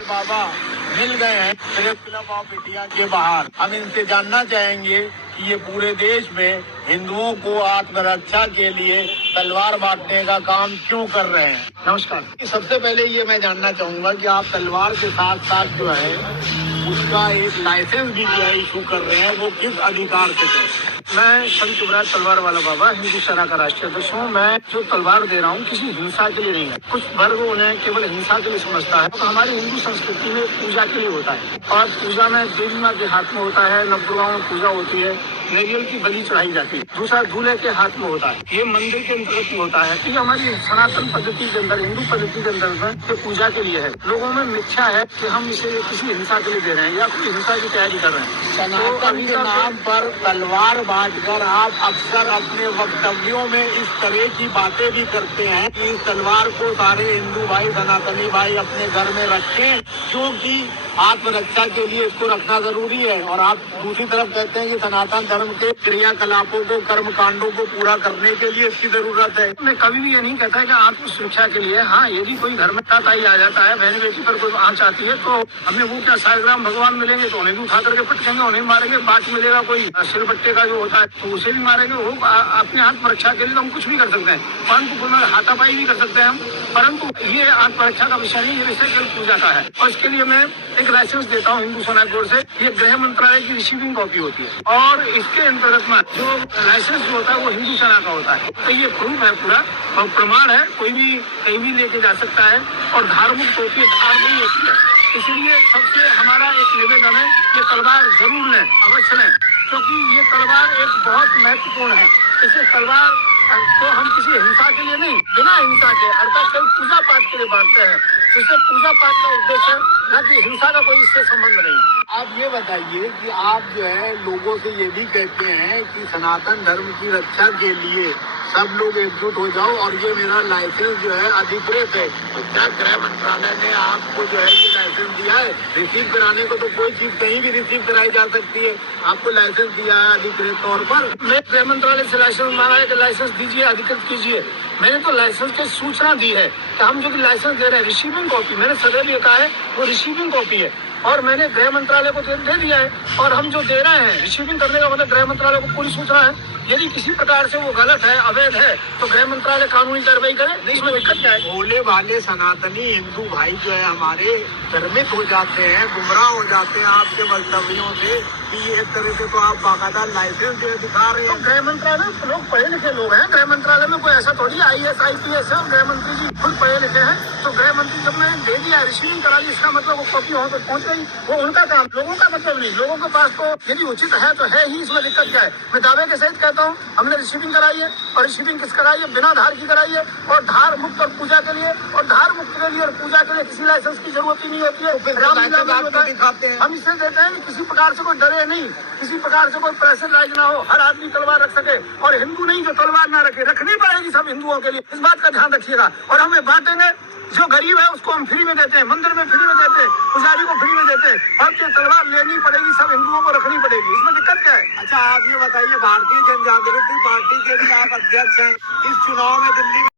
बाबा मिल गए हैं press club of India के बाहर। हम इनसे जानना चाहेंगे कि ये पूरे देश में हिंदुओं को आत्मरक्षा के लिए तलवार बांटने का काम क्यों कर रहे हैं। नमस्कार। सबसे पहले ये मैं जानना चाहूंगा कि आप तलवार के साथ साथ जो है उसका एक लाइसेंस भी जो है इशू कर रहे हैं, वो किस अधिकार से कर रहे हैं? मैं संत युवराज तलवार वाला बाबा हिंदू सेना का राष्ट्रीय अध्यक्ष हूँ। मैं जो तलवार दे रहा हूँ किसी हिंसा के लिए नहीं है। कुछ वर्ग उन्हें केवल हिंसा के लिए समझता है। तो हमारी हिंदू संस्कृति में पूजा के लिए होता है और पूजा में देवी माँ के हाथ में होता है, नवदुर्गाओं में पूजा होती है, नारियल की बलि चढ़ाई जाती है। दूसरा दूल्हे के हाथ में होता है, ये मंदिर के अंतर्गत होता है। तो ये हमारी सनातन पद्धति के अंदर, हिंदू पद्धति के अंदर ये पूजा के लिए है। लोगों में मिथ्या है कि हम इसे किसी हिंसा के लिए दे रहे हैं या कोई हिंसा की तैयारी कर रहे हैं। सनातन के नाम पर तलवार बांटकर आप अक्सर अपने वक्तव्यों में इस तरह की बातें भी करते हैं कि इस तलवार को सारे हिंदू भाई, सनातनी भाई अपने घर में रखें, क्योंकि आत्मरक्षा के लिए इसको रखना जरूरी है। और आप दूसरी तरफ कहते हैं कि सनातन धर्म के क्रियाकलापों को, कर्म कांडों को पूरा करने के लिए इसकी जरूरत है। मैं कभी भी ये नहीं कहता है कि आत्म सुरक्षा के लिए। हाँ, यदि कोई घर में ताई आ जाता है, बहन बेटी पर कोई आंच आती है, तो हमें वो क्या 100 ग्राम भगवान मिलेंगे तो उन्हें भी उठा करके पटकेंगे, उन्हें भी मारेंगे। बाट मिलेगा कोई सिलबट्टे का जो होता है तो उसे भी मारेंगे। वो अपने आत्मरक्षा के लिए तो हम कुछ भी कर सकते हैं, परंतु हाथापाई भी कर सकते हैं हम। परंतु ये आत्मरक्षा का विषय नहीं, ये विषय केवल पूजा का है। और इसके लिए मैं एक लाइसेंस देता हूँ हिंदू सेना की ओर से। ये गृह मंत्रालय की रिसीविंग कॉपी होती है और इसके अंतर्गत में जो लाइसेंस जो होता है वो हिंदू सेना का होता है। तो ये प्रूफ है पूरा और प्रमाण है, कोई भी कहीं भी लेके जा सकता है। और धार्मिक टोपी धार नहीं होती है, इसलिए सबसे हमारा एक निवेदन है ये तलवार जरूर लें, अवश्य लें, क्योंकि ये तलवार एक बहुत महत्वपूर्ण है। इसे तलवार तो हम किसी हिंसा के लिए नहीं, बिना हिंसा के अर्थात केवल पूजा पाठ के लिए बांटते हैं। इससे पूजा पाठ का उद्देश्य है, न कि हिंसा का कोई इससे संबंध नहीं है। आप ये बताइए कि आप जो है लोगों से ये भी कहते हैं कि सनातन धर्म की रक्षा के लिए सब लोग एकजुट हो जाओ और ये मेरा लाइसेंस जो है अधिकृत है। तो क्या गृह मंत्रालय ने आपको जो है ये लाइसेंस दिया है? रिसीव कराने को तो कोई चीज कहीं भी रिसीव कराई जा सकती है, आपको लाइसेंस दिया है अधिकृत तौर पर? मैं गृह मंत्रालय से लाइसेंस मांगा है कि लाइसेंस दीजिए, अधिकृत कीजिए। मैंने तो लाइसेंस की सूचना दी है कि हम जो लाइसेंस दे रहे हैं रिसीविंग कॉपी, मैंने सदैव ये कहा है वो रिसीविंग कॉपी है और मैंने गृह मंत्रालय को दे दिया है। और हम जो दे रहे हैं रिसीविंग करने का मतलब गृह मंत्रालय को पूरी सूचना है। यदि किसी प्रकार से वो गलत है, अवैध है, तो गृह मंत्रालय कानूनी कार्रवाई करे। इसमें दिक्कत क्या है? भोले भाले सनातनी हिंदू भाई जो है हमारे भ्रमित हो जाते हैं, गुमराह हो जाते हैं आपके वक्तव्यों से कि एक तरह से तो आप बाकायदा लाइसेंस जो है दिखा रहे हैं। तो गृह मंत्रालय लोग पढ़े लिखे लोग हैं, गृह मंत्रालय में कोई ऐसा थोड़ी IAS IPS है। गृह मंत्री जी खुद पढ़े लिखे हैं। तो गृह मंत्री जब मैंने दे दिया, रिसीविंग करा ली, इसका मतलब वो कॉपी वहाँ तक पहुँच गई, वो उनका काम, लोगों का मतलब नहीं। लोगों के पास तो यदि उचित है तो है ही, इसमें दिक्कत क्या है? मैं दावे के सहित कहता हूँ हमने रिसीविंग कराई है। और रिसीविंग किस कराई है? बिना धार की कराई है और धार मुक्त और पूजा के लिए, और धार मुक्त के लिए और पूजा के लिए किसी लाइसेंस की जरूरत ही नहीं होती है। दिखाते हैं हम इससे देते हैं कि किसी प्रकार से कोई डरे नहीं, किसी प्रकार से कोई प्रेशराइज ना हो, हर आदमी तलवार रख सके। और हिंदू नहीं जो तलवार ना रखे, रखनी पड़ेगी सब हिंदुओं के लिए, इस बात का ध्यान रखिएगा। और हमें बांटेंगे, जो गरीब है उसको हम फ्री में देते हैं, मंदिर में फ्री में देते हैं, पुजारी को फ्री में देते हैं। और जो तलवार लेनी पड़ेगी सब हिंदुओं को रखनी पड़ेगी, इसमें दिक्कत क्या है? अच्छा, आप ये बताइए, भारतीय जन जागृति पार्टी के भी आप अध्यक्ष हैं, इस चुनाव में दिल्ली